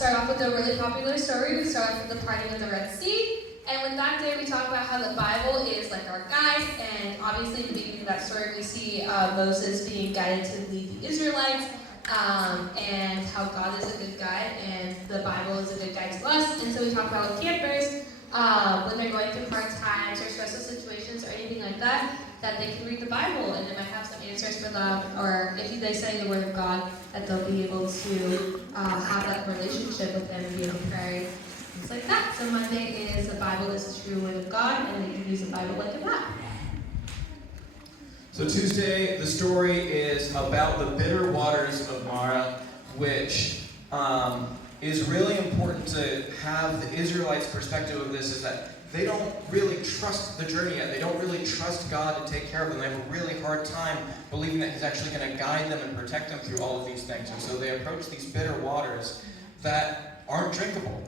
start off with a really popular story. We start off with the parting of the Red Sea. And with that day, we talk about how the Bible is like our guide. And obviously, in the beginning of that story, we see Moses being guided to lead the Israelites. And how God is a good guide, and the Bible is a good guide to us. And so we talk about with campers, when they're going through hard times or stressful situations or anything like that, that they can read the Bible and it might have some answers for them, or if they study the Word of God, that they'll be able to have that relationship with Him and be able to pray, things like that. So Monday is the Bible is the true Word of God, and we can use the Bible like a map. So Tuesday, the story is about the bitter waters of Mara, which is really important to have the Israelites' perspective of this, is that they don't really trust the journey yet. They don't really trust God to take care of them. They have a really hard time believing that He's actually going to guide them and protect them through all of these things. And so they approach these bitter waters that aren't drinkable.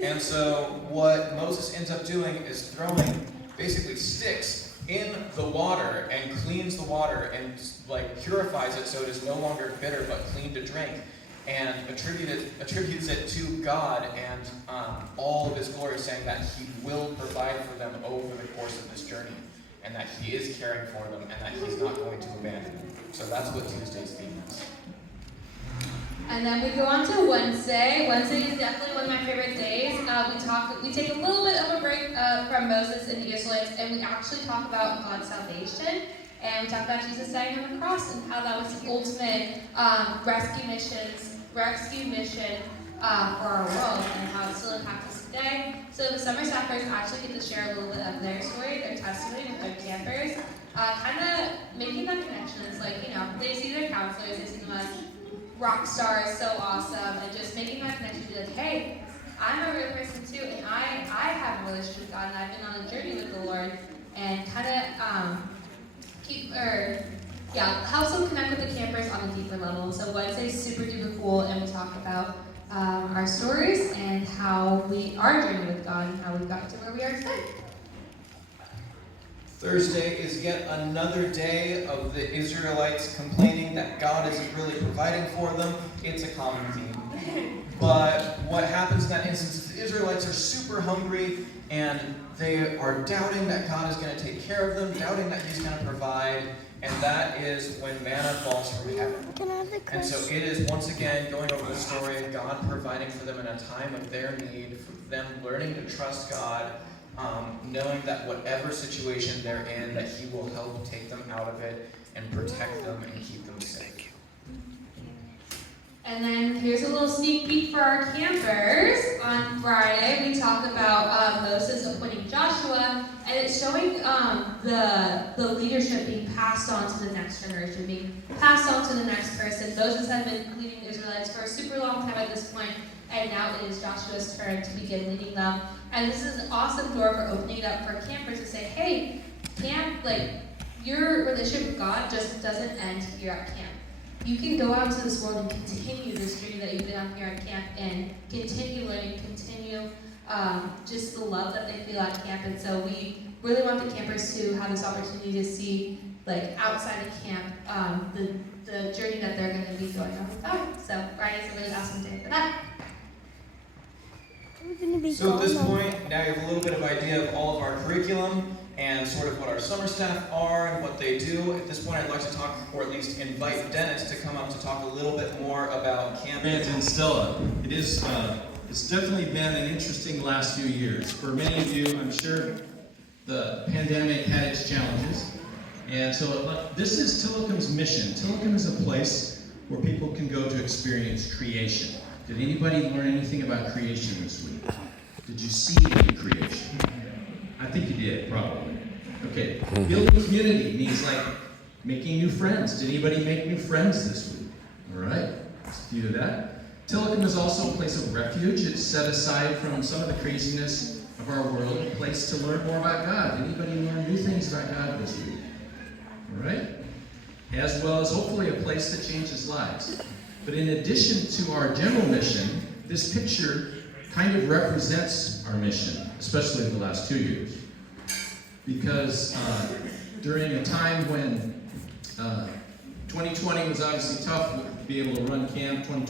And so what Moses ends up doing is throwing basically sticks in the water and cleans the water and purifies it so it is no longer bitter but clean to drink, and attributes it to God and all of His glory, saying that He will provide for them over the course of this journey, and that He is caring for them, and that He's not going to abandon them. So that's what Tuesday's theme is. And then we go on to Wednesday. Wednesday is definitely one of my favorite days. We take a little bit of a break from Moses and the Israelites, and we actually talk about God's salvation. And we talk about Jesus dying on the cross and how that was the ultimate rescue mission for our world, and how it still impacts us today. So the summer staffers actually get to share a little bit of their story, their testimony with their campers, kind of making that connection. It's like, they see their counselors, they see them as rock stars, so awesome, and just making that connection to be like, hey, I'm a real person too, and I have a relationship with God, and I've been on a journey with the Lord, and kind of helps them connect with the campers on a deeper level. So Wednesday's super duper cool, and we talk about our stories and how we are journeying with God and how we got to where we are today. Thursday is yet another day of the Israelites complaining that God isn't really providing for them. It's a common theme. But what happens in that instance is the Israelites are super hungry, and they are doubting that God is going to take care of them, doubting that He's going to provide, and that is when manna falls from heaven. And so it is once again going over the story of God providing for them in a time of their need, for them learning to trust God, knowing that whatever situation they're in, that He will help take them out of it and protect them and keep them safe. And then here's a little sneak peek for our campers. On Friday, we talk about Moses appointing Joshua, and it's showing the leadership being passed on to the next generation, being passed on to the next person. Moses had been leading the Israelites for a super long time at this point, and now it is Joshua's turn to begin leading them. And this is an awesome door for opening it up for campers to say, hey, camp, your relationship with God just doesn't end here at camp. You can go out into this world and continue this journey that you've been on here at camp, and continue learning, continue just the love that they feel at camp. And so we really want the campers to have this opportunity to see, outside of camp, the journey that they're going to be going on with God. So Friday's a really awesome day for that. So at this point, now you have a little bit of idea of all of our curriculum and sort of what our summer staff are and what they do. At this point, I'd like to talk, or at least invite Dennis to come up to talk a little bit more about camp. Grant and Stella, it's definitely been an interesting last few years. For many of you, I'm sure the pandemic had its challenges. And so this is Tillikum's mission. Tillikum is a place where people can go to experience creation. Did anybody learn anything about creation this week? Did you see any creation? I think you did, probably. Okay, building community means making new friends. Did anybody make new friends this week? All right, let's do that. Tillikum is also a place of refuge. It's set aside from some of the craziness of our world, a place to learn more about God. Did anybody learn new things about God this week? All right? As well as hopefully a place that changes lives. But in addition to our general mission, this picture kind of represents our mission, especially in the last 2 years. Because during a time when 2020 was obviously tough to be able to run camp, 2020